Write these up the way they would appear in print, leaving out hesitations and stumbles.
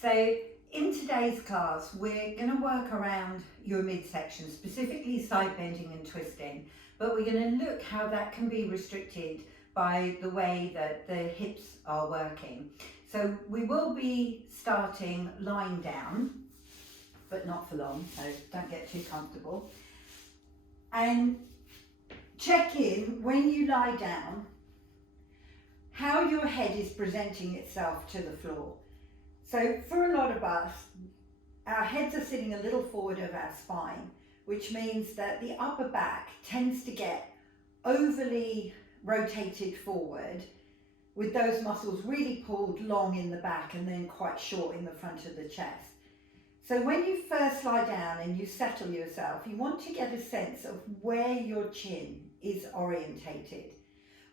So in today's class, we're going to work around your midsection, specifically side bending and twisting, but we're going to look how that can be restricted by the way that the hips are working. So we will be starting lying down, but not for long, so don't get too comfortable. And check in when you lie down, how your head is presenting itself to the floor. So for a lot of us, our heads are sitting a little forward of our spine, which means that the upper back tends to get overly rotated forward with those muscles really pulled long in the back and then quite short in the front of the chest. So when you first lie down and you settle yourself, you want to get a sense of where your chin is orientated,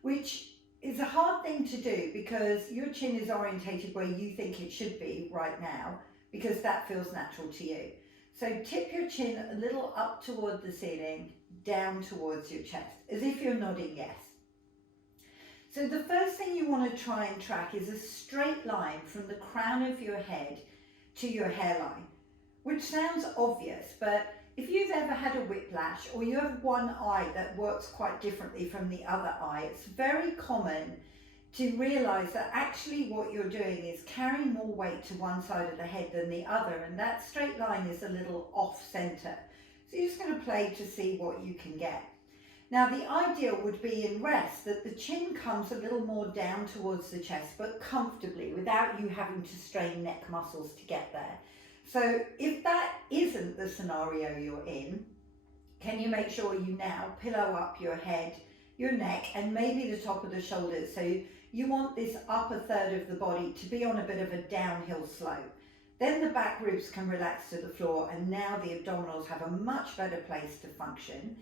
which is a hard thing to do because your chin is orientated where you think it should be right now because that feels natural to you. So tip your chin a little up toward the ceiling, down towards your chest, as if you're nodding yes. So the first thing you want to try and track is a straight line from the crown of your head to your hairline, which sounds obvious, but if you've ever had a whiplash or you have one eye that works quite differently from the other eye, it's very common to realize that actually what you're doing is carrying more weight to one side of the head than the other, and that straight line is a little off center. So you're just going to play to see what you can get. Now the ideal would be in rest that the chin comes a little more down towards the chest, but comfortably without you having to strain neck muscles to get there. So if that isn't the scenario you're in, can you make sure you now pillow up your head, your neck, and maybe the top of the shoulders? So you want this upper third of the body to be on a bit of a downhill slope. Then the back ribs can relax to the floor, and now the abdominals have a much better place to function.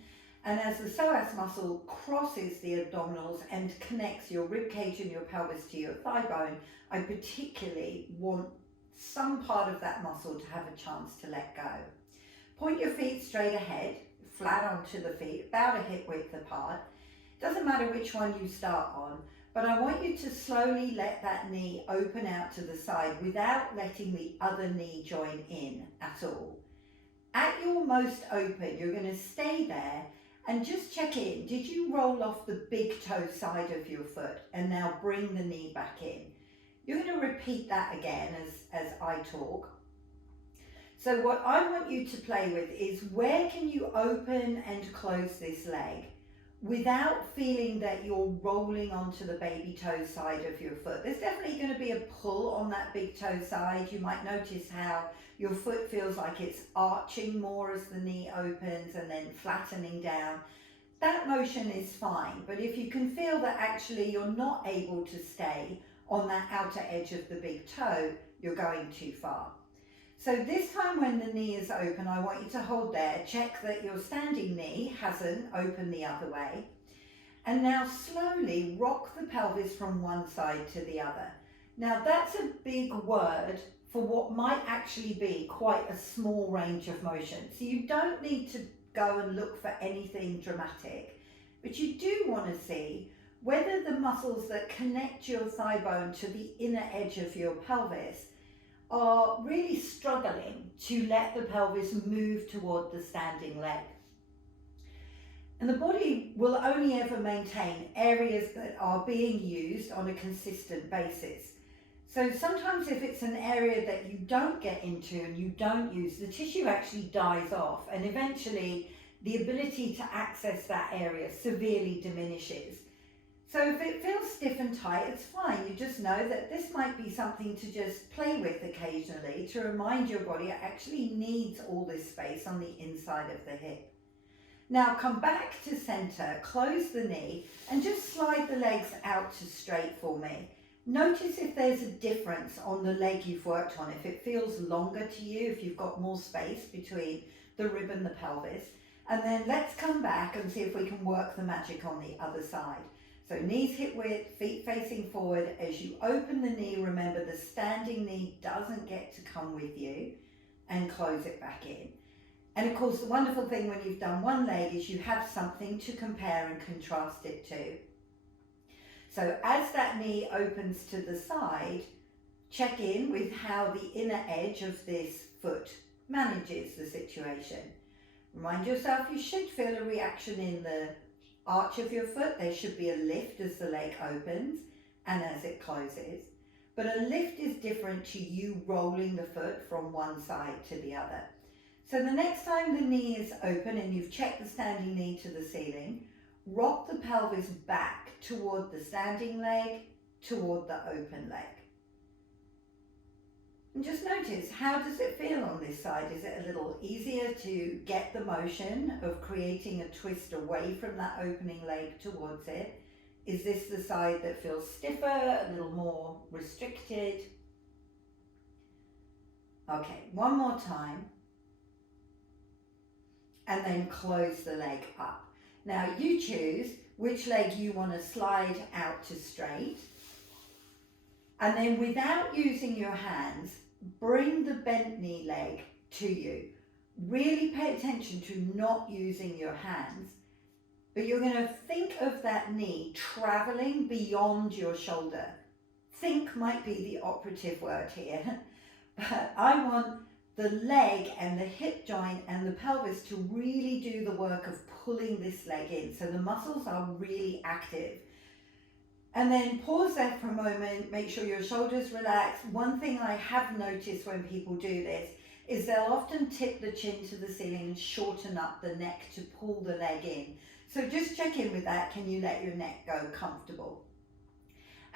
And as the psoas muscle crosses the abdominals and connects your rib cage and your pelvis to your thigh bone, I particularly want some part of that muscle to have a chance to let go. Point your feet straight ahead, flat onto the feet, about a hip width apart. Doesn't matter which one you start on, but I want you to slowly let that knee open out to the side without letting the other knee join in at all. At your most open, you're going to stay there and just check in. Did you roll off the big toe side of your foot and now bring the knee back in? You're going to repeat that again as I talk. So what I want you to play with is where can you open and close this leg without feeling that you're rolling onto the baby toe side of your foot. There's definitely going to be a pull on that big toe side. You might notice how your foot feels like it's arching more as the knee opens and then flattening down. That motion is fine, but if you can feel that actually you're not able to stay on that outer edge of the big toe, you're going too far. So this time when the knee is open, I want you to hold there, check that your standing knee hasn't opened the other way, and now slowly rock the pelvis from one side to the other. Now that's a big word for what might actually be quite a small range of motion. So you don't need to go and look for anything dramatic, but you do want to see whether the muscles that connect your thigh bone to the inner edge of your pelvis are really struggling to let the pelvis move toward the standing leg. And the body will only ever maintain areas that are being used on a consistent basis. So sometimes if it's an area that you don't get into and you don't use, the tissue actually dies off, and eventually the ability to access that area severely diminishes. So if it feels stiff and tight, it's fine. You just know that this might be something to just play with occasionally to remind your body it actually needs all this space on the inside of the hip. Now come back to center, close the knee, and just slide the legs out to straight for me. Notice if there's a difference on the leg you've worked on, if it feels longer to you, if you've got more space between the rib and the pelvis. And then let's come back and see if we can work the magic on the other side. So knees hip width, feet facing forward. As you open the knee, remember the standing knee doesn't get to come with you, and close it back in. And of course, the wonderful thing when you've done one leg is you have something to compare and contrast it to. So as that knee opens to the side, check in with how the inner edge of this foot manages the situation. Remind yourself you should feel a reaction in the arch of your foot. There should be a lift as the leg opens and as it closes. But a lift is different to you rolling the foot from one side to the other. So the next time the knee is open and you've checked the standing knee to the ceiling, rock the pelvis back toward the standing leg, toward the open leg. And just notice, how does it feel on this side? Is it a little easier to get the motion of creating a twist away from that opening leg towards it? Is this the side that feels stiffer, a little more restricted? Okay, one more time. And then close the leg up. Now you choose which leg you want to slide out to straight. And then without using your hands, bring the bent knee leg to you. Really pay attention to not using your hands, but you're going to think of that knee traveling beyond your shoulder. Think might be the operative word here, but I want the leg and the hip joint and the pelvis to really do the work of pulling this leg in, so the muscles are really active. And then pause there for a moment, make sure your shoulders relax. One thing I have noticed when people do this is they'll often tip the chin to the ceiling and shorten up the neck to pull the leg in. So just check in with that. Can you let your neck go comfortable?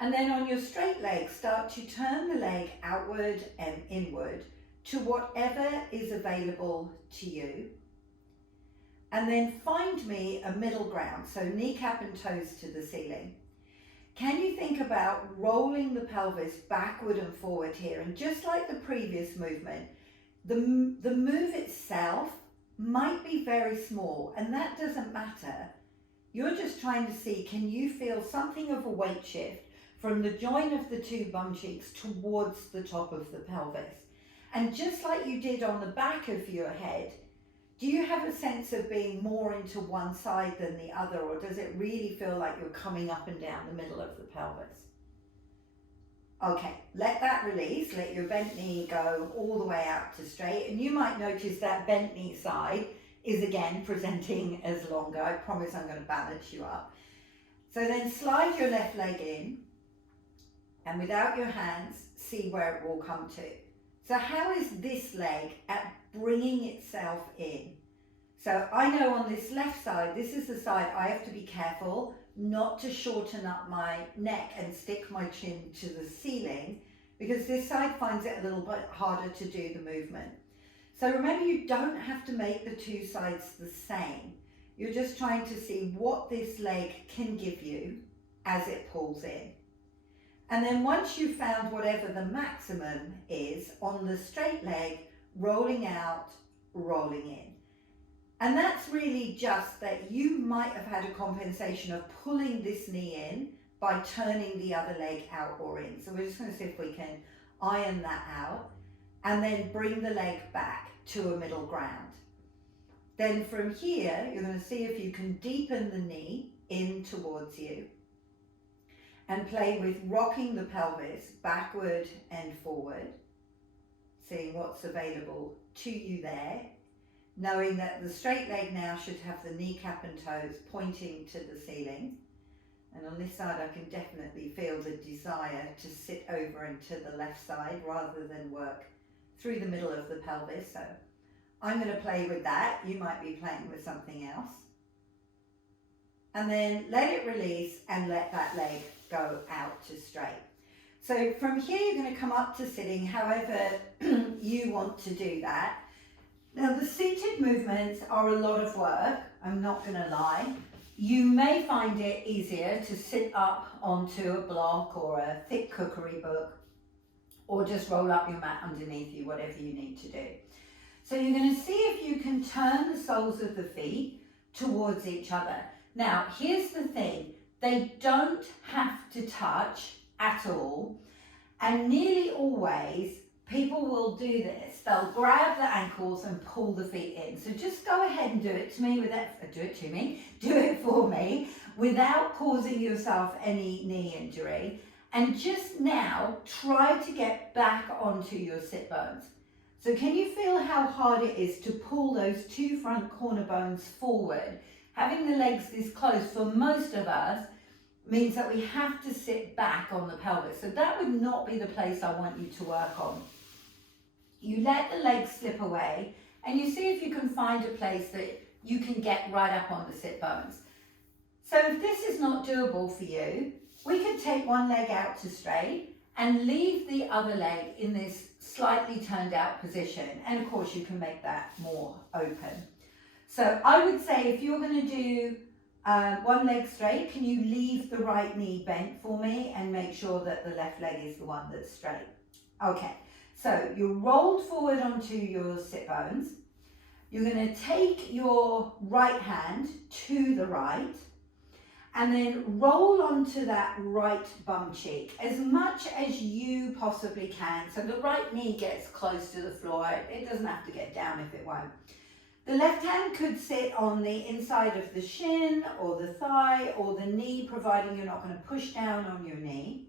And then on your straight leg, start to turn the leg outward and inward to whatever is available to you. And then find me a middle ground, so kneecap and toes to the ceiling. Can you think about rolling the pelvis backward and forward here? And just like the previous movement, the move itself might be very small, and that doesn't matter. You're just trying to see, can you feel something of a weight shift from the joint of the two bum cheeks towards the top of the pelvis? And just like you did on the back of your head, do you have a sense of being more into one side than the other, or does it really feel like you're coming up and down the middle of the pelvis? Okay, let that release, let your bent knee go all the way out to straight, and you might notice that bent knee side is again presenting as longer. I promise I'm going to balance you up. So then slide your left leg in, and without your hands, see where it will come to. So how is this leg at bringing itself in? So I know on this left side, this is the side I have to be careful not to shorten up my neck and stick my chin to the ceiling, because this side finds it a little bit harder to do the movement. So remember, you don't have to make the two sides the same. You're just trying to see what this leg can give you as it pulls in. And then once you've found whatever the maximum is on the straight leg, rolling out, rolling in. And that's really just that you might have had a compensation of pulling this knee in by turning the other leg out or in. So we're just going to see if we can iron that out and then bring the leg back to a middle ground. Then from here, you're going to see if you can deepen the knee in towards you and play with rocking the pelvis backward and forward, seeing what's available to you there, knowing that the straight leg now should have the kneecap and toes pointing to the ceiling. And on this side, I can definitely feel the desire to sit over into the left side rather than work through the middle of the pelvis. So I'm going to play with that. You might be playing with something else. And then let it release and let that leg go out to straight. So from here, you're going to come up to sitting however you want to do that. Now the seated movements are a lot of work, I'm not going to lie. You may find it easier to sit up onto a block or a thick cookery book, or just roll up your mat underneath you, whatever you need to do. So you're going to see if you can turn the soles of the feet towards each other. Now here's the thing, they don't have to touch at all, and nearly always people will do this. They'll grab the ankles and pull the feet in. So just go ahead and do it for me without causing yourself any knee injury. And just now, try to get back onto your sit bones. So can you feel how hard it is to pull those two front corner bones forward? Having the legs this close for most of us means that we have to sit back on the pelvis. So that would not be the place I want you to work on. You let the legs slip away and you see if you can find a place that you can get right up on the sit bones. So if this is not doable for you, we could take one leg out to straight and leave the other leg in this slightly turned out position. And of course you can make that more open. So I would say if you're going to do one leg straight, can you leave the right knee bent for me and make sure that the left leg is the one that's straight? Okay, so you're rolled forward onto your sit bones. You're going to take your right hand to the right and then roll onto that right bum cheek as much as you possibly can. So the right knee gets close to the floor. It doesn't have to get down if it won't. The left hand could sit on the inside of the shin or the thigh or the knee, providing you're not going to push down on your knee.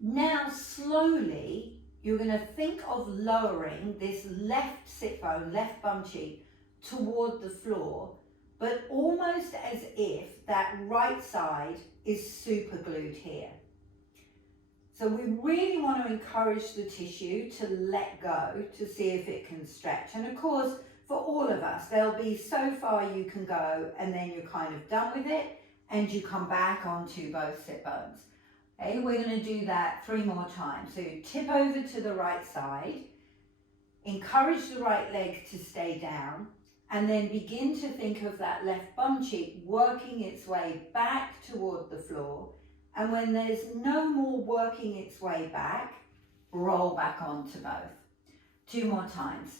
Now slowly, you're going to think of lowering this left sit bone, left bum cheek toward the floor, but almost as if that right side is super glued here. So we really want to encourage the tissue to let go to see if it can stretch. And of course, for all of us, there'll be so far you can go and then you're kind of done with it and you come back onto both sit bones. Okay, we're going to do that 3 more times. So you tip over to the right side, encourage the right leg to stay down, and then begin to think of that left bum cheek working its way back toward the floor. And when there's no more working its way back, roll back onto both. 2 more times.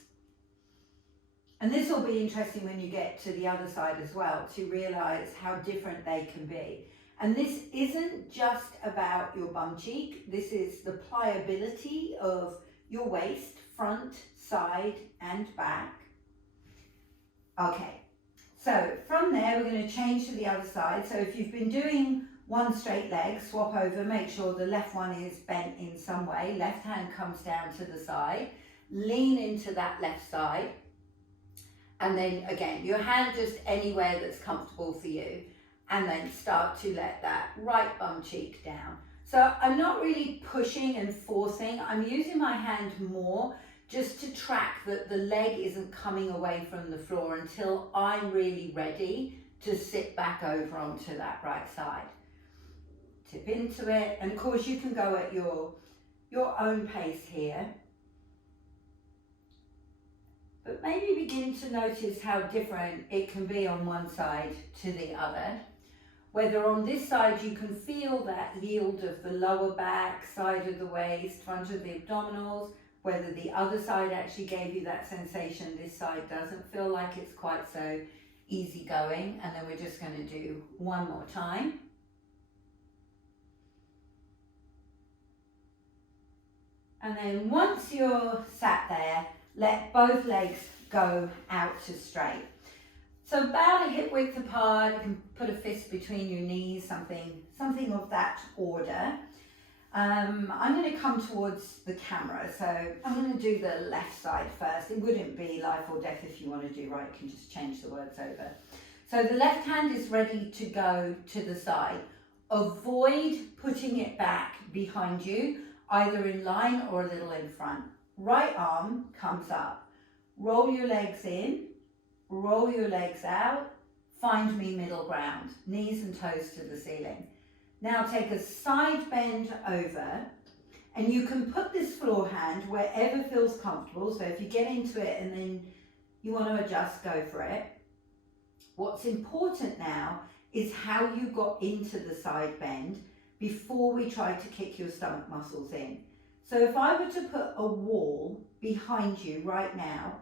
And this will be interesting when you get to the other side as well, to realize how different they can be. And this isn't just about your bum cheek. This is the pliability of your waist, front, side, and back. Okay, so from there, we're going to change to the other side. So if you've been doing one straight leg, swap over, make sure the left one is bent in some way. Left hand comes down to the side. Lean into that left side. And then again, your hand just anywhere that's comfortable for you. And then start to let that right bum cheek down. So I'm not really pushing and forcing. I'm using my hand more just to track that the leg isn't coming away from the floor until I'm really ready to sit back over onto that right side. Tip into it. And of course you can go at your own pace here. But maybe begin to notice how different it can be on one side to the other. Whether on this side you can feel that yield of the lower back, side of the waist, front of the abdominals, whether the other side actually gave you that sensation, this side doesn't feel like it's quite so easy going. And then we're just going to do 1 more time. And then once you're sat there, let both legs go out to straight. So about a hip width apart, you can put a fist between your knees, something of that order. I'm going to come towards the camera, so I'm going to do the left side first. It wouldn't be life or death if you want to do right, you can just change the words over. So the left hand is ready to go to the side. Avoid putting it back behind you, either in line or a little in front. Right arm comes up. Roll your legs in, roll your legs out, find me middle ground, knees and toes to the ceiling. Now take a side bend over, and you can put this floor hand wherever feels comfortable. So if you get into it and then you want to adjust, go for it. What's important now is how you got into the side bend before we try to kick your stomach muscles in. So if I were to put a wall behind you right now,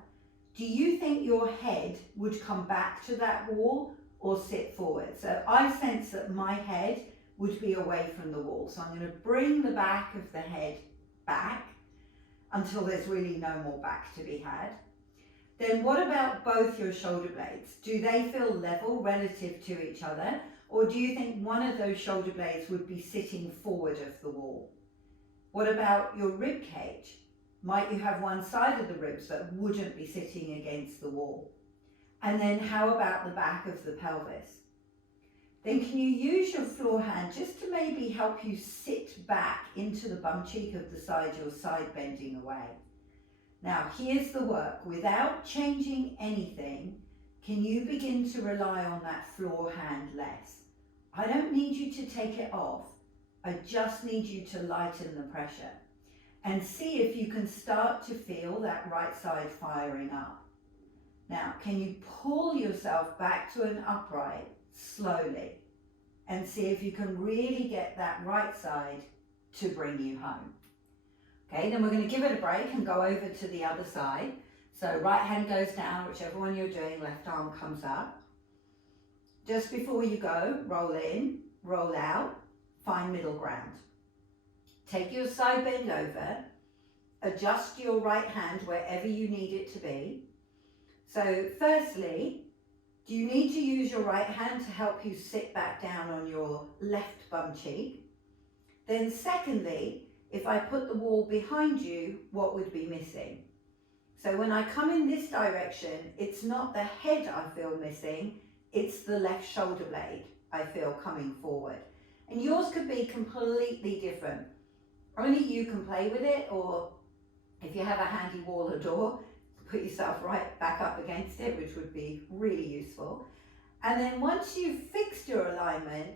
do you think your head would come back to that wall or sit forward? So I sense that my head would be away from the wall. So I'm going to bring the back of the head back until there's really no more back to be had. Then what about both your shoulder blades? Do they feel level relative to each other? Or do you think one of those shoulder blades would be sitting forward of the wall? What about your rib cage? Might you have one side of the ribs that wouldn't be sitting against the wall? And then how about the back of the pelvis? Then can you use your floor hand just to maybe help you sit back into the bum cheek of the side you're side bending away? Now here's the work. Without changing anything, can you begin to rely on that floor hand less? I don't need you to take it off. I just need you to lighten the pressure and see if you can start to feel that right side firing up. Now, can you pull yourself back to an upright slowly and see if you can really get that right side to bring you home? Okay, then we're going to give it a break and go over to the other side. So right hand goes down, whichever one you're doing, left arm comes up. Just before you go, roll in, roll out, find middle ground. Take your side bend over, adjust your right hand wherever you need it to be. So firstly, do you need to use your right hand to help you sit back down on your left bum cheek? Then secondly, if I put the wall behind you, what would be missing? So when I come in this direction, it's not the head I feel missing, it's the left shoulder blade I feel coming forward. And yours could be completely different. Only you can play with it, or if you have a handy wall or door, put yourself right back up against it, which would be really useful. And then once you've fixed your alignment,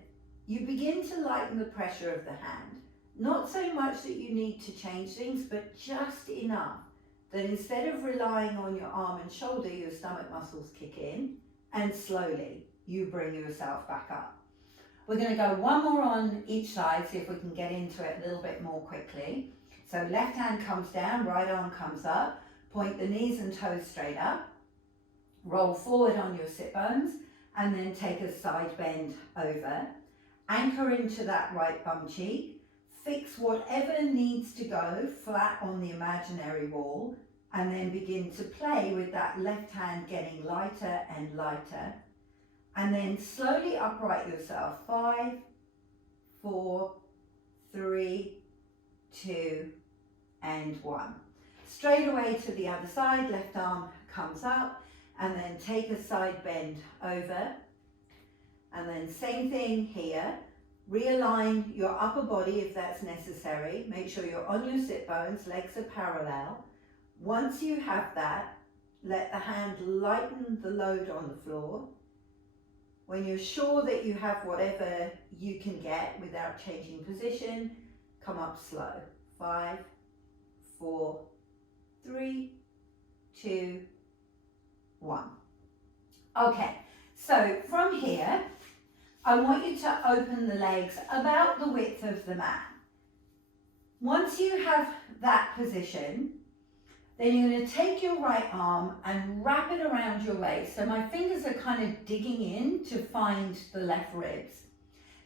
you begin to lighten the pressure of the hand. Not so much that you need to change things, but just enough that instead of relying on your arm and shoulder, your stomach muscles kick in, and slowly you bring yourself back up. We're going to go one more on each side, see if we can get into it a little bit more quickly. So left hand comes down, right arm comes up, point the knees and toes straight up, roll forward on your sit bones, and then take a side bend over. Anchor into that right bum cheek, fix whatever needs to go flat on the imaginary wall, and then begin to play with that left hand getting lighter and lighter. And then slowly upright yourself. 5, 4, 3, 2, and 1. Straight away to the other side, left arm comes up, and then take a side bend over. And then same thing here. Realign your upper body if that's necessary. Make sure you're on your sit bones, legs are parallel. Once you have that, let the hand lighten the load on the floor. When you're sure that you have whatever you can get without changing position, come up slow. 5, 4, 3, 2, 1. Okay, so from here, I want you to open the legs about the width of the mat. Once you have that position, then you're going to take your right arm and wrap it around your waist. So my fingers are kind of digging in to find the left ribs.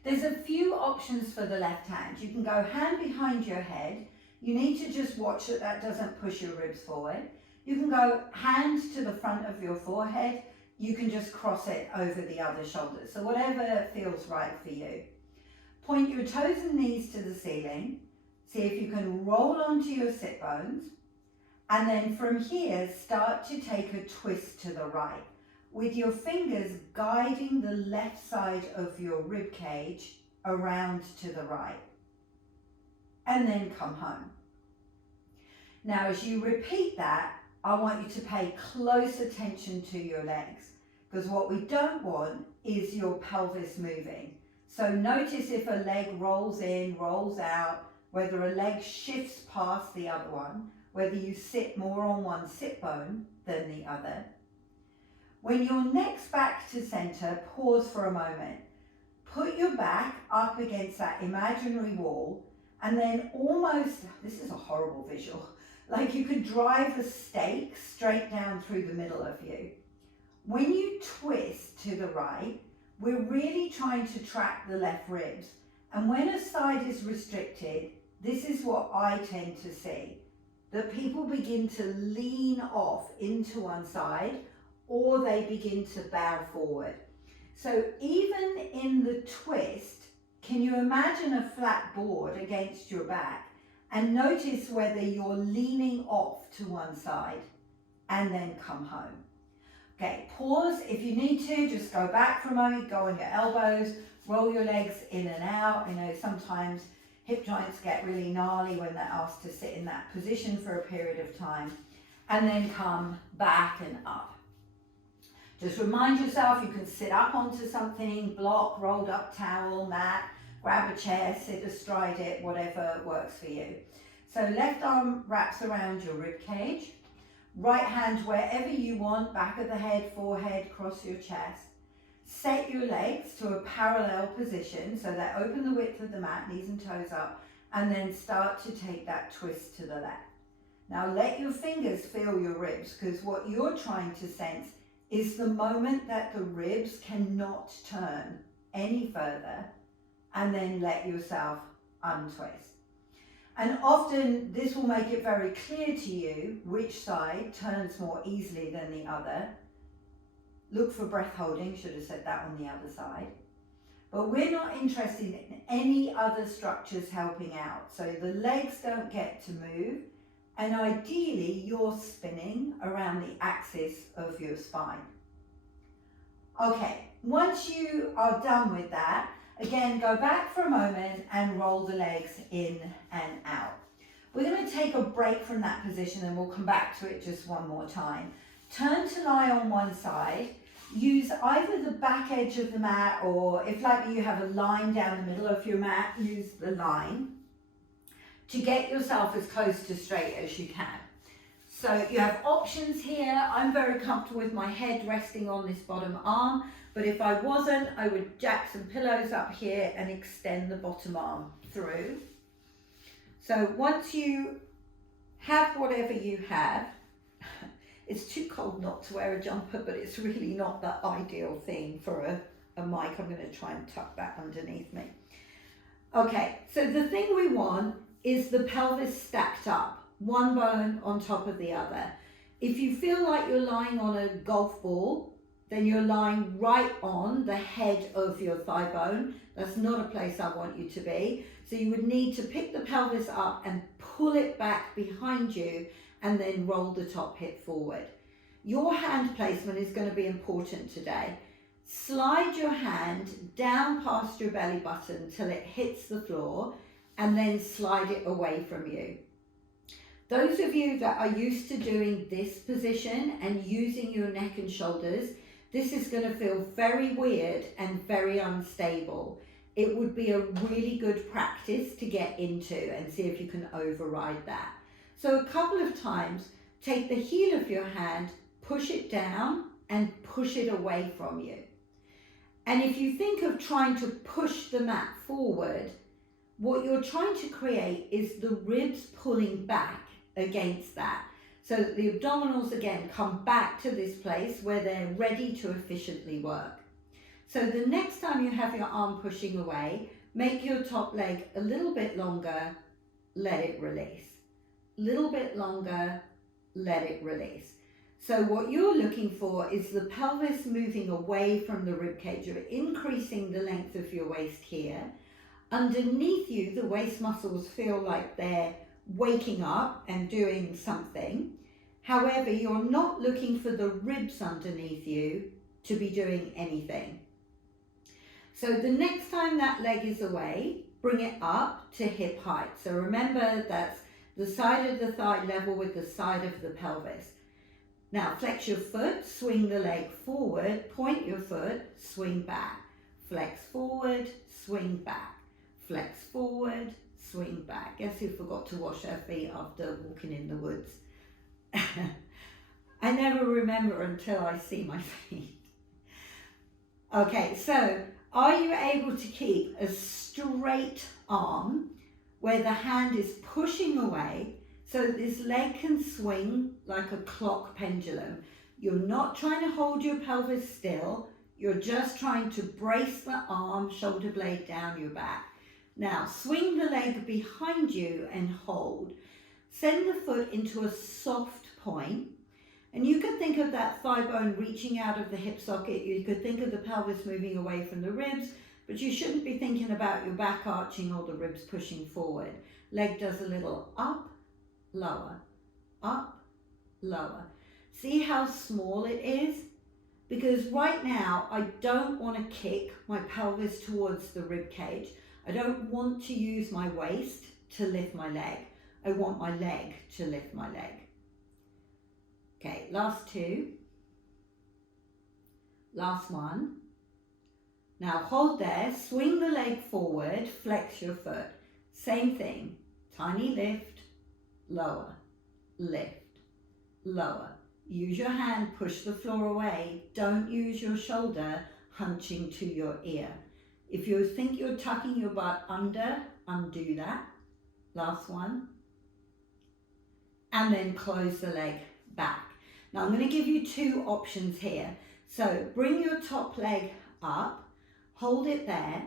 There's a few options for the left hand. You can go hand behind your head. You need to just watch that that doesn't push your ribs forward. You can go hand to the front of your forehead. You can just cross it over the other shoulder. So whatever feels right for you. Point your toes and knees to the ceiling. See if you can roll onto your sit bones. And then from here, start to take a twist to the right, with your fingers guiding the left side of your rib cage around to the right. And then come home. Now, as you repeat that, I want you to pay close attention to your legs, because what we don't want is your pelvis moving. So notice if a leg rolls in, rolls out, whether a leg shifts past the other one, whether you sit more on one sit bone than the other. When your neck's back to center, pause for a moment. Put your back up against that imaginary wall, and then almost, this is a horrible visual, like you could drive a stake straight down through the middle of you. When you twist to the right, we're really trying to track the left ribs. And when a side is restricted, this is what I tend to see. That people begin to lean off into one side, or they begin to bow forward. So even in the twist, can you imagine a flat board against your back and notice whether you're leaning off to one side and then come home. Okay, pause if you need to, just go back for a moment, go on your elbows, roll your legs in and out. I know sometimes hip joints get really gnarly when they're asked to sit in that position for a period of time, and then come back and up. Just remind yourself you can sit up onto something, block, rolled up towel, mat, grab a chair, sit astride it, whatever works for you. So left arm wraps around your rib cage, right hand wherever you want, back of the head, forehead, cross your chest. Set your legs to a parallel position so that open the width of the mat, knees and toes up, and then start to take that twist to the left. Now let your fingers feel your ribs, because what you're trying to sense is the moment that the ribs cannot turn any further, and then let yourself untwist. And often this will make it very clear to you which side turns more easily than the other. Look for breath holding, should have said that on the other side. But we're not interested in any other structures helping out. So the legs don't get to move, and ideally you're spinning around the axis of your spine. Okay, once you are done with that, again, go back for a moment and roll the legs in and out. We're going to take a break from that position and we'll come back to it just one more time. Turn to lie on one side. Use either the back edge of the mat, or if like you have a line down the middle of your mat, use the line to get yourself as close to straight as you can. So you have options here. I'm very comfortable with my head resting on this bottom arm, but if I wasn't, I would jack some pillows up here and extend the bottom arm through. So once you have whatever you have, it's too cold not to wear a jumper, but it's really not the ideal thing for a mic. I'm going to try and tuck that underneath me. Okay, so the thing we want is the pelvis stacked up, one bone on top of the other. If you feel like you're lying on a golf ball, then you're lying right on the head of your thigh bone. That's not a place I want you to be. So you would need to pick the pelvis up and pull it back behind you, and then roll the top hip forward. Your hand placement is going to be important today. Slide your hand down past your belly button till it hits the floor, and then slide it away from you. Those of you that are used to doing this position and using your neck and shoulders, this is going to feel very weird and very unstable. It would be a really good practice to get into and see if you can override that. So a couple of times, take the heel of your hand, push it down and push it away from you. And if you think of trying to push the mat forward, what you're trying to create is the ribs pulling back against that. So that the abdominals again come back to this place where they're ready to efficiently work. So the next time you have your arm pushing away, make your top leg a little bit longer, let it release. Little bit longer, let it release. So what you're looking for is the pelvis moving away from the rib cage. You're increasing the length of your waist here. Underneath you, the waist muscles feel like they're waking up and doing something. However, you're not looking for the ribs underneath you to be doing anything. So the next time that leg is away, bring it up to hip height. So remember that's the side of the thigh level with the side of the pelvis. Now flex your foot, swing the leg forward, point your foot, swing back. Flex forward, swing back. Flex forward, swing back. Guess who forgot to wash her feet after walking in the woods? I never remember until I see my feet. Okay, so are you able to keep a straight arm where the hand is pushing away so that this leg can swing like a clock pendulum? You're not trying to hold your pelvis still, you're just trying to brace the arm, shoulder blade down your back. Now swing the leg behind you and hold. Send the foot into a soft point, And you could think of that thigh bone reaching out of the hip socket. You could think of the pelvis moving away from the ribs, but you shouldn't be thinking about your back arching or the ribs pushing forward. Leg does a little up, lower, up, lower. See how small it is? Because right now, I don't want to kick my pelvis towards the rib cage. I don't want to use my waist to lift my leg. I want my leg to lift my leg. Okay, last two. Last one. Now hold there, swing the leg forward, flex your foot. Same thing, tiny lift, lower, lift, lower. Use your hand, push the floor away. Don't use your shoulder hunching to your ear. If you think you're tucking your butt under, undo that. Last one. And then close the leg back. Now I'm going to give you two options here. So bring your top leg up, hold it there,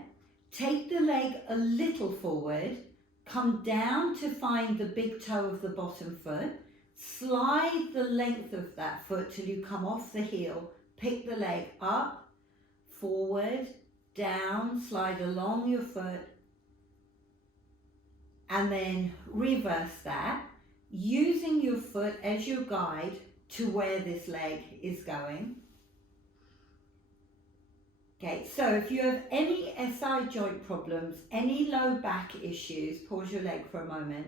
take the leg a little forward, come down to find the big toe of the bottom foot, slide the length of that foot till you come off the heel, pick the leg up, forward, down, slide along your foot, and then reverse that, using your foot as your guide to where this leg is going. Okay, so if you have any SI joint problems, any low back issues, pause your leg for a moment.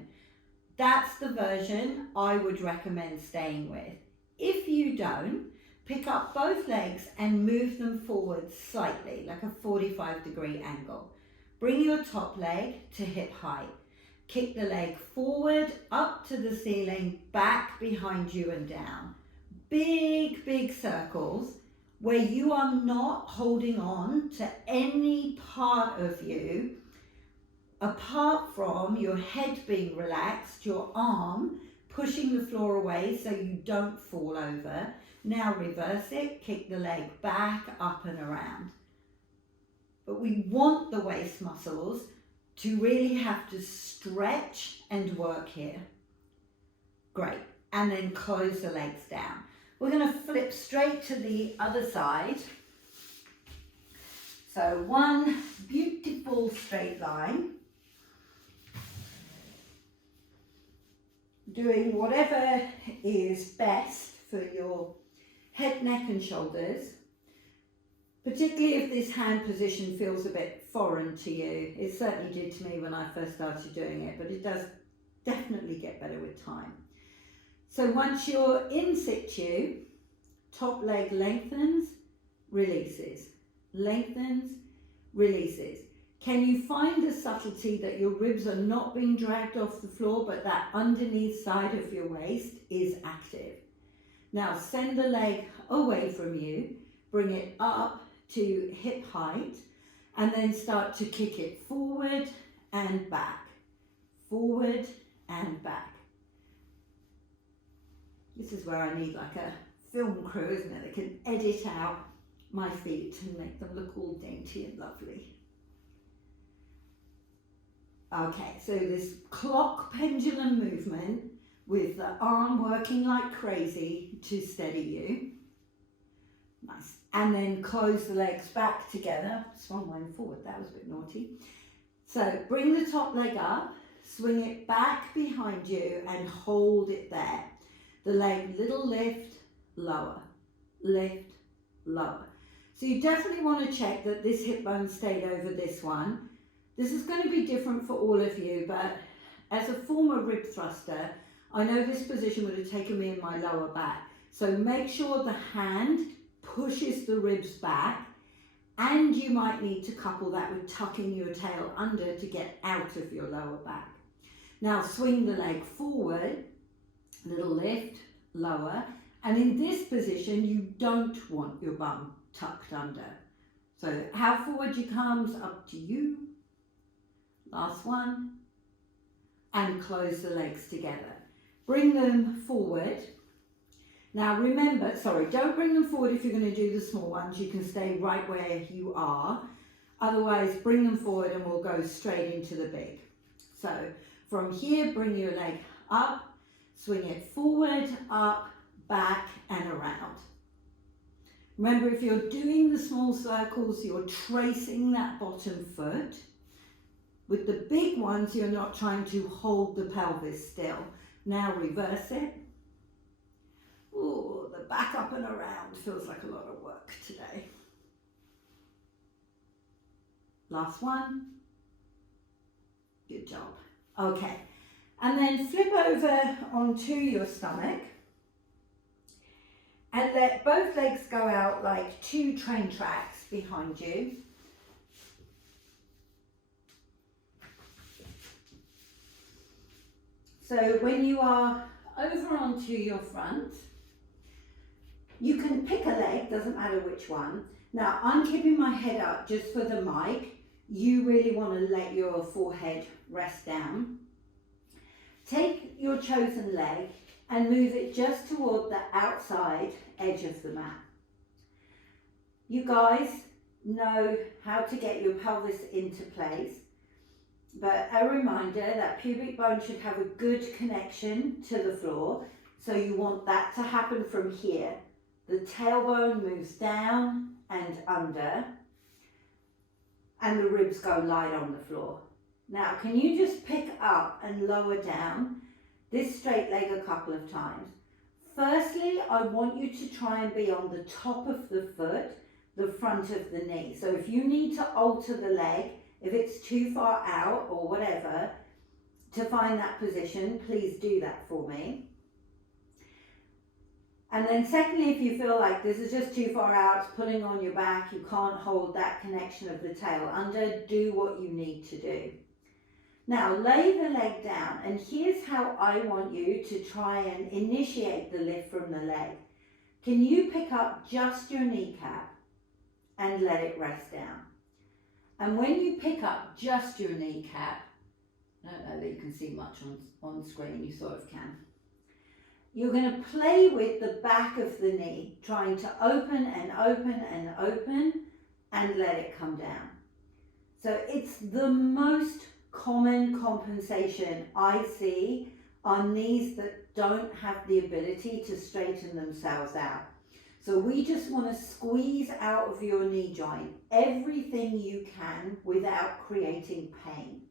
That's the version I would recommend staying with. If you don't, pick up both legs and move them forward slightly, like a 45-degree angle. Bring your top leg to hip height. Kick the leg forward, up to the ceiling, back behind you and down. Big, big circles where you are not holding on to any part of you apart from your head being relaxed, your arm pushing the floor away so you don't fall over. Now reverse it, kick the leg back, up and around. But we want the waist muscles to really have to stretch and work here. Great, and then close the legs down. We're going to flip straight to the other side. So one beautiful straight line. Doing whatever is best for your head, neck and shoulders. Particularly if this hand position feels a bit foreign to you. It certainly did to me when I first started doing it, but it does definitely get better with time. So once you're in situ, top leg lengthens, releases, lengthens, releases. Can you find the subtlety that your ribs are not being dragged off the floor, but that underneath side of your waist is active? Now send the leg away from you, bring it up to hip height, and then start to kick it forward and back, forward and back. This is where I need like a film crew, isn't it? That can edit out my feet and make them look all dainty and lovely. Okay, so this clock pendulum movement with the arm working like crazy to steady you. Nice. And then close the legs back together. Swung one forward, that was a bit naughty. So bring the top leg up, swing it back behind you and hold it there. The leg, little lift, lower, lift, lower. So you definitely want to check that this hip bone stayed over this one. This is going to be different for all of you, but as a former rib thruster, I know this position would have taken me in my lower back. So make sure the hand pushes the ribs back, and you might need to couple that with tucking your tail under to get out of your lower back. Now swing the leg forward, little lift, lower, and in this position you don't want your bum tucked under. So how forward you come is up to you. Last one, and close the legs together. Bring them forward. Now remember, don't bring them forward if you're going to do the small ones. You can stay right where you are. Otherwise, bring them forward and we'll go straight into the big. So from here, bring your leg up, swing it forward, up, back, and around. Remember, if you're doing the small circles, you're tracing that bottom foot. With the big ones, you're not trying to hold the pelvis still. Now reverse it. Ooh, the back up and around feels like a lot of work today. Last one. Good job. Okay, and then flip over onto your stomach and let both legs go out like 2 train tracks behind you. So when you are over onto your front, you can pick a leg, doesn't matter which one. Now I'm keeping my head up just for the mic. You really want to let your forehead rest down. Take your chosen leg and move it just toward the outside edge of the mat. You guys know how to get your pelvis into place, but a reminder that pubic bone should have a good connection to the floor, so you want that to happen from here. The tailbone moves down and under, and the ribs go light on the floor. Now, can you just pick up and lower down this straight leg a couple of times? Firstly, I want you to try and be on the top of the foot, the front of the knee. So if you need to alter the leg, if it's too far out or whatever, to find that position, please do that for me. And then secondly, if you feel like this is just too far out, it's pulling on your back, you can't hold that connection of the tail under, do what you need to do. Now lay the leg down, and here's how I want you to try and initiate the lift from the leg. Can you pick up just your kneecap and let it rest down? And when you pick up just your kneecap, I don't know that you can see much on screen, you sort of can. You're going to play with the back of the knee, trying to open and open and open and let it come down. So it's the most common compensation I see on knees that don't have the ability to straighten themselves out. So we just want to squeeze out of your knee joint everything you can without creating pain.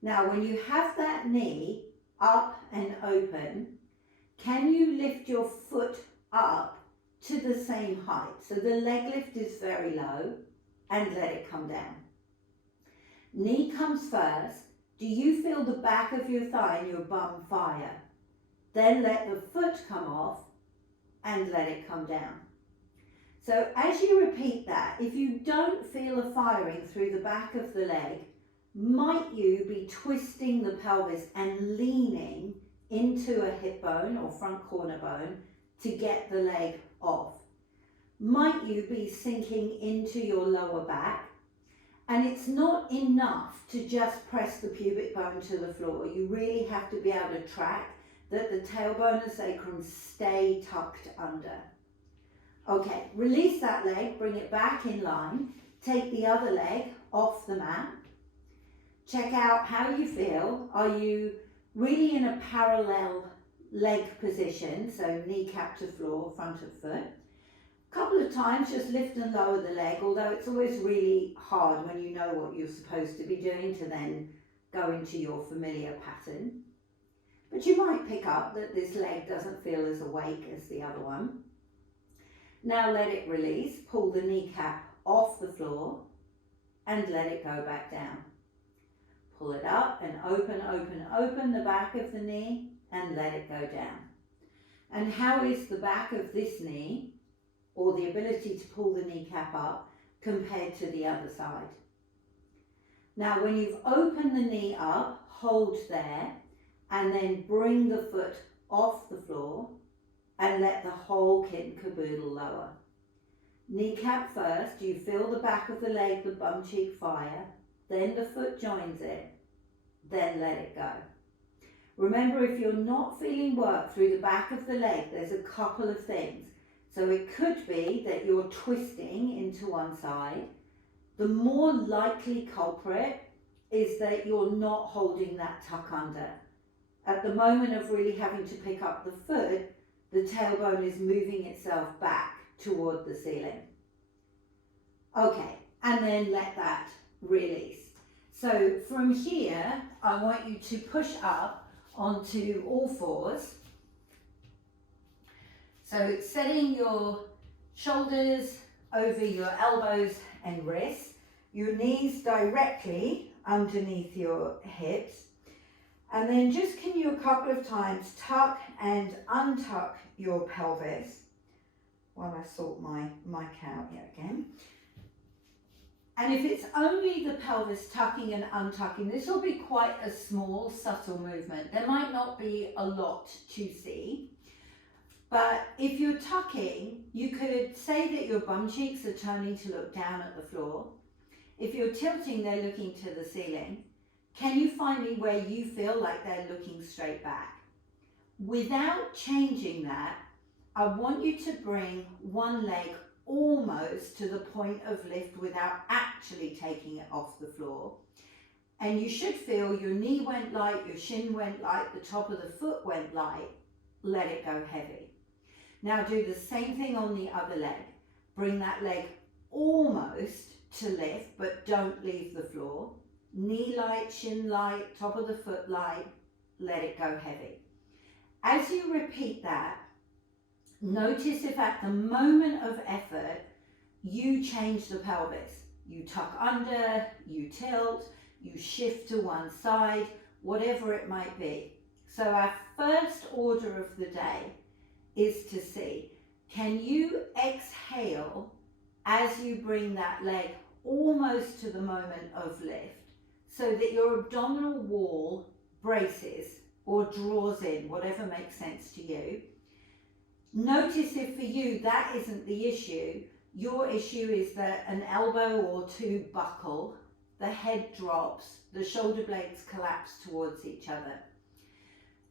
Now, when you have that knee up and open, can you lift your foot up to the same height? So the leg lift is very low, and let it come down. Knee comes first. Do you feel the back of your thigh and your bum fire? Then let the foot come off and let it come down. So as you repeat that, if you don't feel a firing through the back of the leg, might you be twisting the pelvis and leaning into a hip bone or front corner bone to get the leg off? Might you be sinking into your lower back? And it's not enough to just press the pubic bone to the floor. You really have to be able to track that the tailbone and sacrum stay tucked under. Okay, release that leg, bring it back in line. Take the other leg off the mat. Check out how you feel. Are you really in a parallel leg position, so kneecap to floor, front of foot? A couple of times, just lift and lower the leg, although it's always really hard when you know what you're supposed to be doing to then go into your familiar pattern. But you might pick up that this leg doesn't feel as awake as the other one. Now let it release, pull the kneecap off the floor and let it go back down. Pull it up and open, open, open the back of the knee and let it go down. And how is the back of this knee, or the ability to pull the kneecap up, compared to the other side? Now when you've opened the knee up, hold there and then bring the foot off the floor and let the whole kit and caboodle lower. Kneecap first, do you feel the back of the leg, the bum cheek fire? Then the foot joins it, then let it go. Remember, if you're not feeling work through the back of the leg, there's a couple of things. So it could be that you're twisting into one side. The more likely culprit is that you're not holding that tuck under. At the moment of really having to pick up the foot, the tailbone is moving itself back toward the ceiling. Okay, and then let that release. So from here, I want you to push up onto all fours. So setting your shoulders over your elbows and wrists, your knees directly underneath your hips, and then just can you a couple of times tuck and untuck your pelvis while I sort my mic out yet again. And if it's only the pelvis tucking and untucking, this will be quite a small, subtle movement. There might not be a lot to see. But if you're tucking, you could say that your bum cheeks are turning to look down at the floor. If you're tilting, they're looking to the ceiling. Can you find me where you feel like they're looking straight back? Without changing that, I want you to bring one leg almost to the point of lift without actually taking it off the floor. And you should feel your knee went light, your shin went light, the top of the foot went light. Let it go heavy. Now do the same thing on the other leg. Bring that leg almost to lift, but don't leave the floor. Knee light, shin light, top of the foot light, let it go heavy. As you repeat that, notice if at the moment of effort, you change the pelvis. You tuck under, you tilt, you shift to one side, whatever it might be. So our first order of the day is to see, can you exhale as you bring that leg almost to the moment of lift so that your abdominal wall braces or draws in, whatever makes sense to you. Notice if for you that isn't the issue. Your issue is that an elbow or two buckle, the head drops, the shoulder blades collapse towards each other.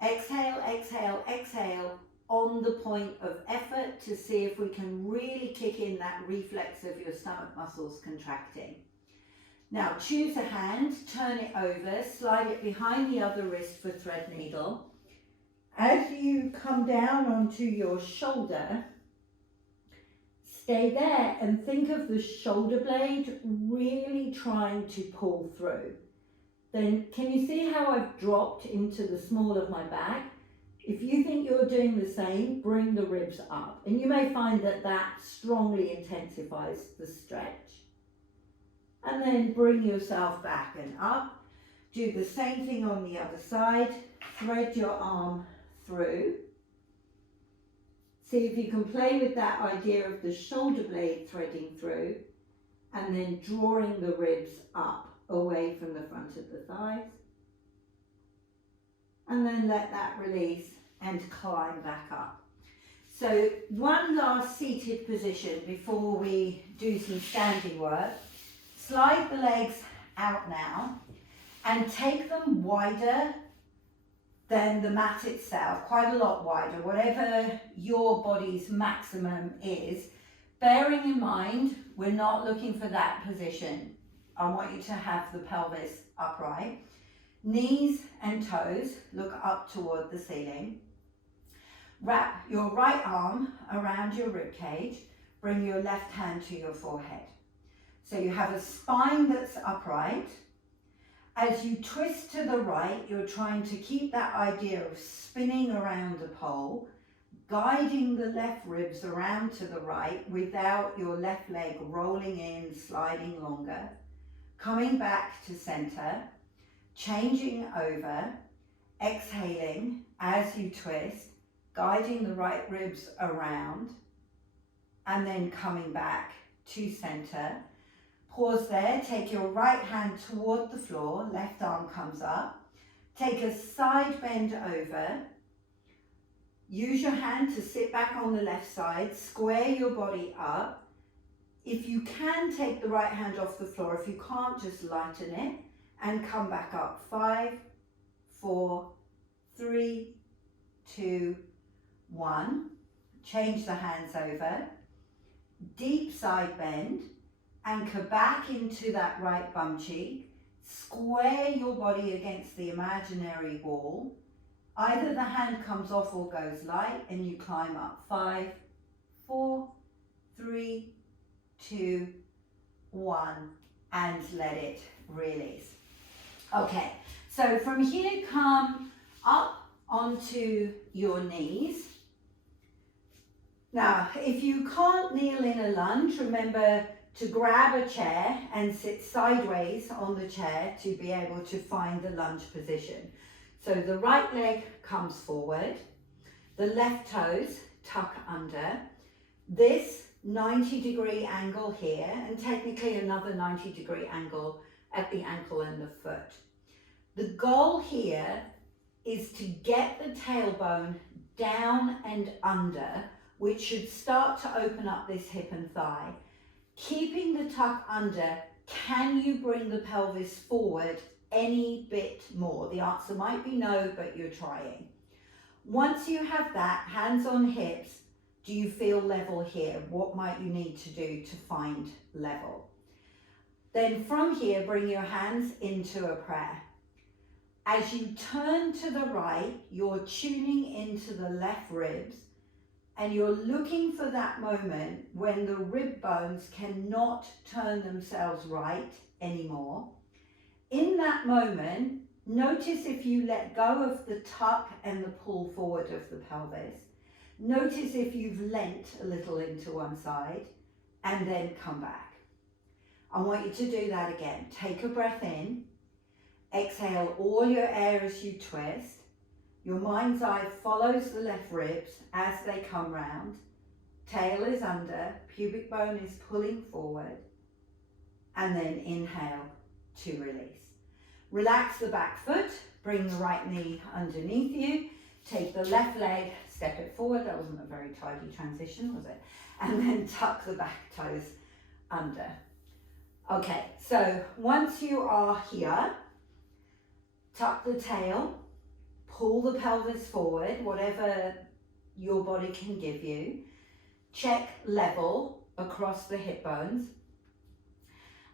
Exhale, exhale, exhale on the point of effort to see if we can really kick in that reflex of your stomach muscles contracting. Now choose a hand, turn it over, slide it behind the other wrist for thread needle. As you come down onto your shoulder, stay there and think of the shoulder blade really trying to pull through. Then can you see how I've dropped into the small of my back? If you think you're doing the same, bring the ribs up. And you may find that that strongly intensifies the stretch. And then bring yourself back and up. Do the same thing on the other side. Thread your arm through. See if you can play with that idea of the shoulder blade threading through and then drawing the ribs up away from the front of the thighs. And then let that release and climb back up. So one last seated position before we do some standing work. Slide the legs out now and take them wider than the mat itself, quite a lot wider, whatever your body's maximum is. Bearing in mind, we're not looking for that position. I want you to have the pelvis upright. Knees and toes look up toward the ceiling. Wrap your right arm around your rib cage. Bring your left hand to your forehead. So you have a spine that's upright. As you twist to the right, you're trying to keep that idea of spinning around the pole, guiding the left ribs around to the right without your left leg rolling in, sliding longer. Coming back to center, changing over, exhaling as you twist, guiding the right ribs around, and then coming back to center. Pause there, take your right hand toward the floor, left arm comes up. Take a side bend over. Use your hand to sit back on the left side, square your body up. If you can, take the right hand off the floor. If you can't, just lighten it and come back up. 5, 4, 3, 2, 1. Change the hands over. Deep side bend. Anchor back into that right bum cheek. Square your body against the imaginary wall. Either the hand comes off or goes light and you climb up. 5, 4, 3, 2, 1, and let it release. Okay, so from here come up onto your knees. Now, if you can't kneel in a lunge, remember to grab a chair and sit sideways on the chair to be able to find the lunge position. So the right leg comes forward, the left toes tuck under, this 90-degree angle here, and technically another 90-degree angle at the ankle and the foot. The goal here is to get the tailbone down and under, which should start to open up this hip and thigh. Keeping the tuck under, can you bring the pelvis forward any bit more? The answer might be no, but you're trying. Once you have that, hands on hips, do you feel level here? What might you need to do to find level? Then from here, bring your hands into a prayer. As you turn to the right, you're tuning into the left ribs, and you're looking for that moment when the rib bones cannot turn themselves right anymore. In that moment, notice if you let go of the tuck and the pull forward of the pelvis. Notice if you've leant a little into one side and then come back. I want you to do that again. Take a breath in. Exhale all your air as you twist. Your mind's eye follows the left ribs as they come round. Tail is under, pubic bone is pulling forward. And then inhale to release. Relax the back foot, bring the right knee underneath you. Take the left leg, step it forward. That wasn't a very tidy transition, was it? And then tuck the back toes under. Okay, so once you are here, tuck the tail, pull the pelvis forward, whatever your body can give you. Check level across the hip bones.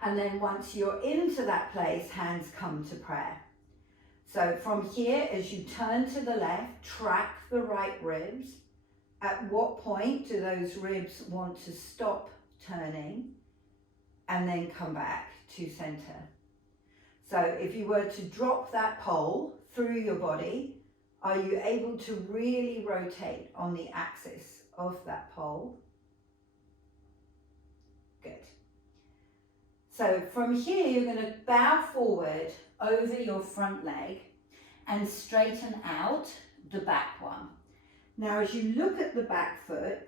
And then once you're into that place, hands come to prayer. So from here, as you turn to the left, track the right ribs. At what point do those ribs want to stop turning? And then come back to center. So if you were to drop that pole through your body, are you able to really rotate on the axis of that pole? Good. So from here, you're going to bow forward over your front leg and straighten out the back one. Now, as you look at the back foot,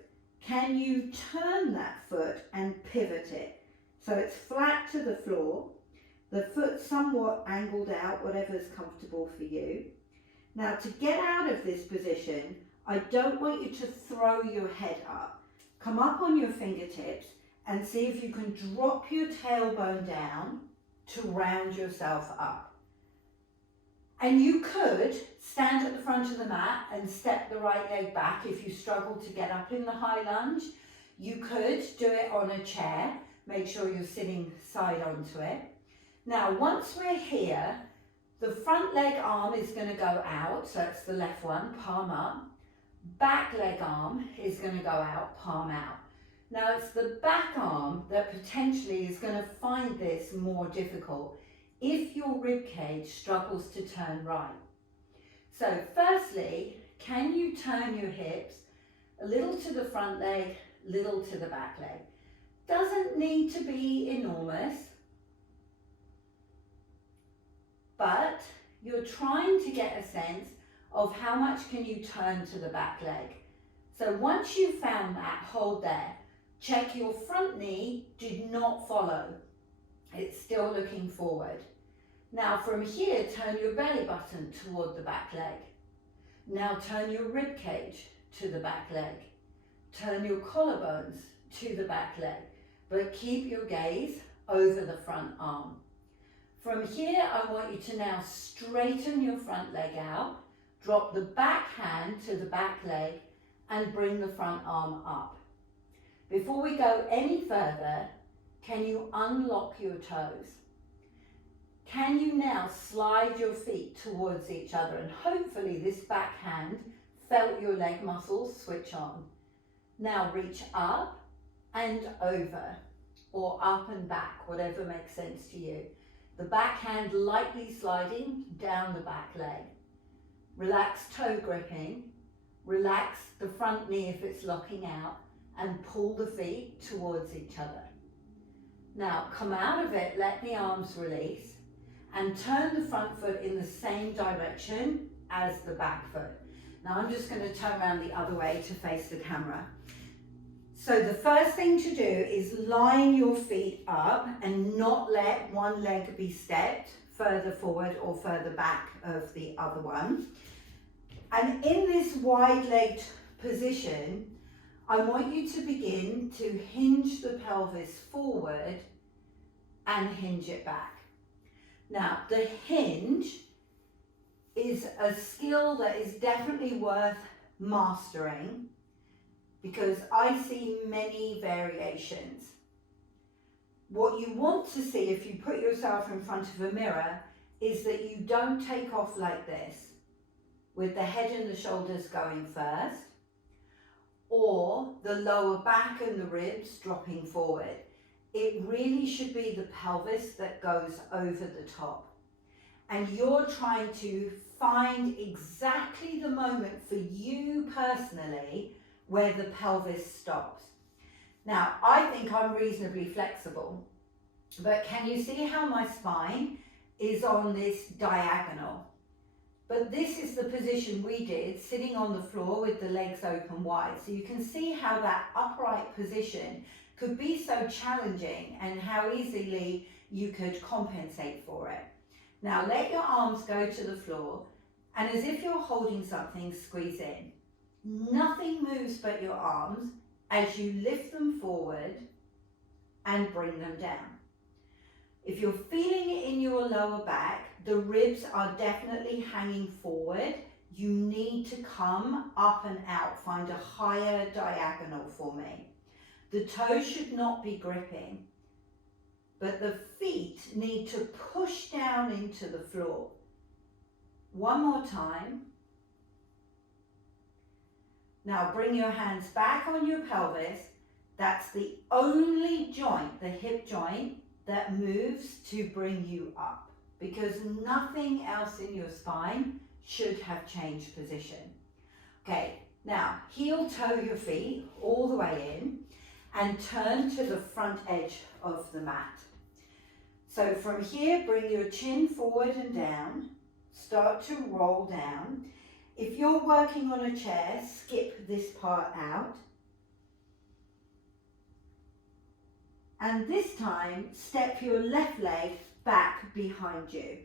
can you turn that foot and pivot it? So it's flat to the floor, the foot somewhat angled out, whatever's comfortable for you. Now, to get out of this position, I don't want you to throw your head up. Come up on your fingertips and see if you can drop your tailbone down to round yourself up. And you could stand at the front of the mat and step the right leg back if you struggle to get up in the high lunge. You could do it on a chair. Make sure you're sitting side onto it. Now, once we're here, the front leg arm is going to go out, so it's the left one, palm up. Back leg arm is going to go out, palm out. Now, it's the back arm that potentially is going to find this more difficult if your rib cage struggles to turn right. So firstly, can you turn your hips a little to the front leg, little to the back leg? Doesn't need to be enormous, but you're trying to get a sense of how much can you turn to the back leg. So once you've found that, hold there. Check your front knee did not follow. It's still looking forward. Now from here, turn your belly button toward the back leg. Now turn your rib cage to the back leg. Turn your collarbones to the back leg, but keep your gaze over the front arm. From here, I want you to now straighten your front leg out, drop the back hand to the back leg, and bring the front arm up. Before we go any further, can you unlock your toes? Can you now slide your feet towards each other, and hopefully this backhand felt your leg muscles switch on. Now reach up and over, or up and back, whatever makes sense to you. The backhand lightly sliding down the back leg. Relax toe gripping, relax the front knee if it's locking out, and pull the feet towards each other. Now come out of it, let the arms release, and turn the front foot in the same direction as the back foot. Now I'm just going to turn around the other way to face the camera. So the first thing to do is line your feet up and not let one leg be stepped further forward or further back of the other one. And in this wide-legged position, I want you to begin to hinge the pelvis forward and hinge it back. Now, the hinge is a skill that is definitely worth mastering because I see many variations. What you want to see if you put yourself in front of a mirror is that you don't take off like this, with the head and the shoulders going first, or the lower back and the ribs dropping forward. It really should be the pelvis that goes over the top. And you're trying to find exactly the moment for you personally where the pelvis stops. Now, I think I'm reasonably flexible, but can you see how my spine is on this diagonal? But this is the position we did, sitting on the floor with the legs open wide. So you can see how that upright position could be so challenging and how easily you could compensate for it. Now let your arms go to the floor, and as if you're holding something, squeeze in. Nothing moves but your arms as you lift them forward and bring them down. If you're feeling it in your lower back, the ribs are definitely hanging forward. You need to come up and out, find a higher diagonal for me. The toes should not be gripping, but the feet need to push down into the floor. One more time. Now bring your hands back on your pelvis. That's the only joint, the hip joint, that moves to bring you up, because nothing else in your spine should have changed position. Okay, now heel toe your feet all the way in and turn to the front edge of the mat. So from here, bring your chin forward and down, start to roll down. If you're working on a chair, skip this part out. And this time, step your left leg back behind you.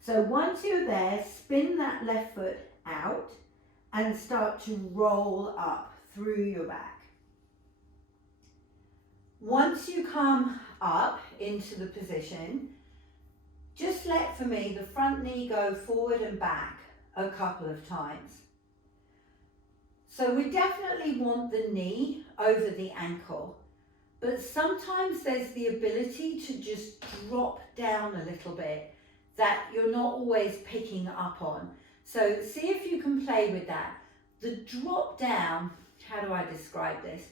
So once you're there, spin that left foot out and start to roll up through your back. Once you come up into the position, just let, for me, the front knee go forward and back a couple of times. So we definitely want the knee over the ankle, but sometimes there's the ability to just drop down a little bit that you're not always picking up on. So see if you can play with that. The drop down, how do I describe this?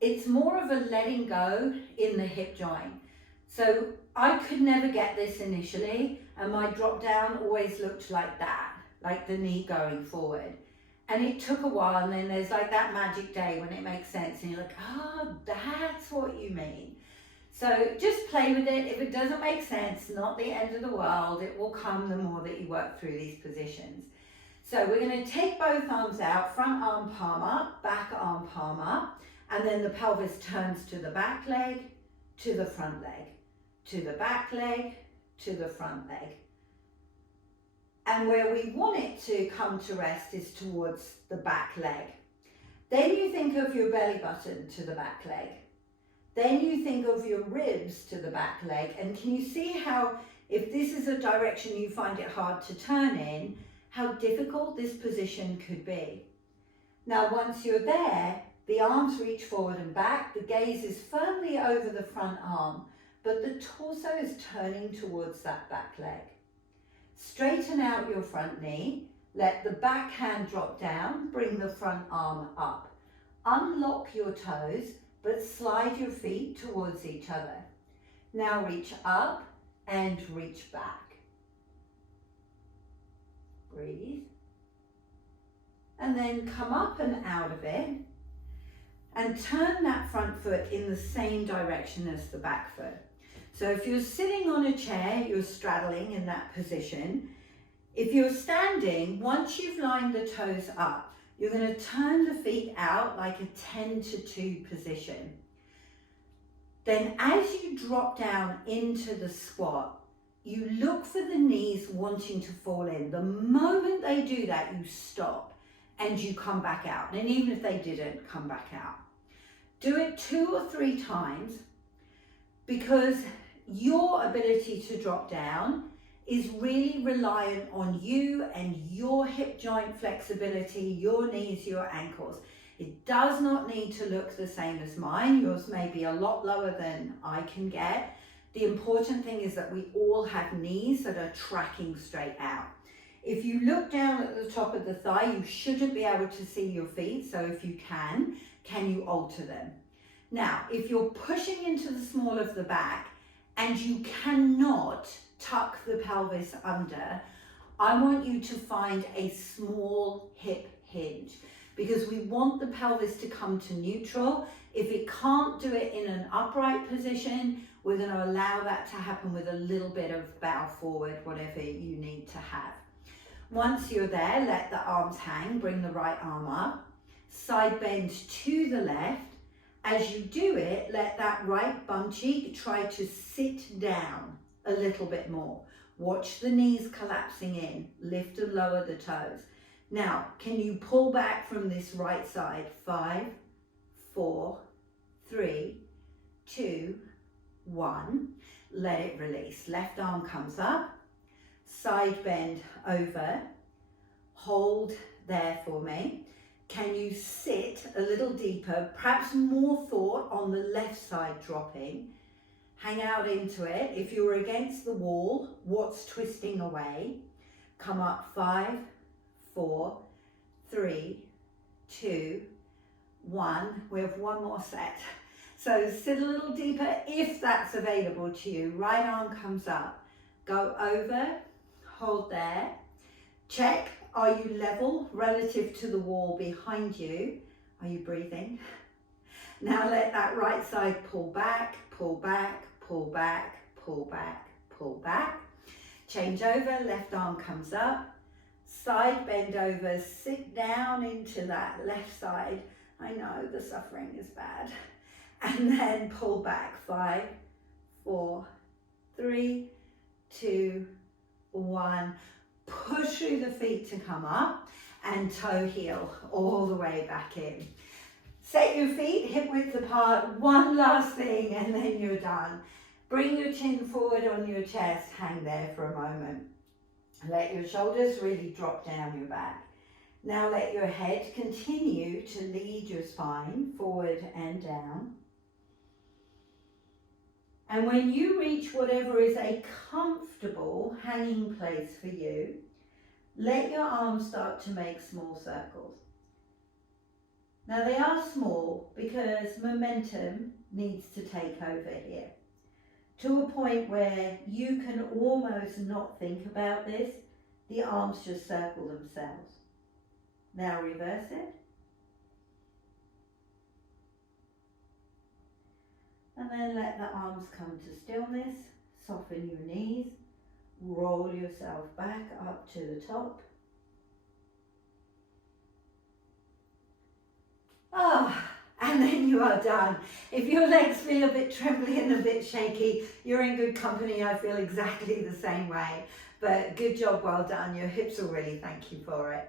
It's more of a letting go in the hip joint. So I could never get this initially, and my drop down always looked like that, like the knee going forward. And it took a while, and then there's like that magic day when it makes sense and you're like, oh, that's what you mean. So just play with it. If it doesn't make sense, not the end of the world. It will come the more that you work through these positions. So we're going to take both arms out, front arm palm up, back arm palm up, and then the pelvis turns to the back leg, to the front leg, to the back leg, to the front leg. And where we want it to come to rest is towards the back leg. Then you think of your belly button to the back leg. Then you think of your ribs to the back leg. And can you see how, if this is a direction you find it hard to turn in, how difficult this position could be? Now, once you're there, the arms reach forward and back. The gaze is firmly over the front arm, but the torso is turning towards that back leg. Straighten out your front knee, let the back hand drop down, bring the front arm up. Unlock your toes, but slide your feet towards each other. Now reach up and reach back. Breathe. And then come up and out of it and turn that front foot in the same direction as the back foot. So if you're sitting on a chair, you're straddling in that position. If you're standing, once you've lined the toes up, you're going to turn the feet out like a 10 to 2 position. Then as you drop down into the squat, you look for the knees wanting to fall in. The moment they do that, you stop and you come back out. And even if they didn't, come back out. Do it 2 or 3 times, because your ability to drop down is really reliant on you and your hip joint flexibility, your knees, your ankles. It does not need to look the same as mine. Yours may be a lot lower than I can get. The important thing is that we all have knees that are tracking straight out. If you look down at the top of the thigh, you shouldn't be able to see your feet. So if you can you alter them? Now, if you're pushing into the small of the back and you cannot tuck the pelvis under, I want you to find a small hip hinge, because we want the pelvis to come to neutral. If it can't do it in an upright position, we're going to allow that to happen with a little bit of bow forward, whatever you need to have. Once you're there, let the arms hang, bring the right arm up, side bend to the left. As you do it, let that right bum cheek try to sit down a little bit more. Watch the knees collapsing in, lift and lower the toes. Now, can you pull back from this right side? 5, 4, 3, 2, 1. Let it release. Left arm comes up, side bend over, hold there for me. Can you sit a little deeper, perhaps more thought on the left side dropping? Hang out into it. If you're against the wall, what's twisting away? Come up 5, 4, 3, 2, 1. We have one more set. So sit a little deeper if that's available to you. Right arm comes up. Go over, hold there. Check, are you level relative to the wall behind you? Are you breathing? Now let that right side pull back, pull back, pull back, pull back, pull back. Change over, left arm comes up. Side bend over, sit down into that left side. I know the suffering is bad. And then pull back, 5, 4, 3, 2, 1. Push through the feet to come up and toe heel all the way back in. Set your feet hip width apart, one last thing, and then you're done. Bring your chin forward on your chest, hang there for a moment. Let your shoulders really drop down your back. Now let your head continue to lead your spine forward and down. And when you reach whatever is a comfortable hanging place for you, let your arms start to make small circles. Now they are small because momentum needs to take over here, to a point where you can almost not think about this. The arms just circle themselves. Now reverse it. And then let the arms come to stillness, soften your knees, roll yourself back up to the top. And then you are done. If your legs feel a bit trembly and a bit shaky, you're in good company. I feel exactly the same way. But good job, well done. Your hips will really thank you for it.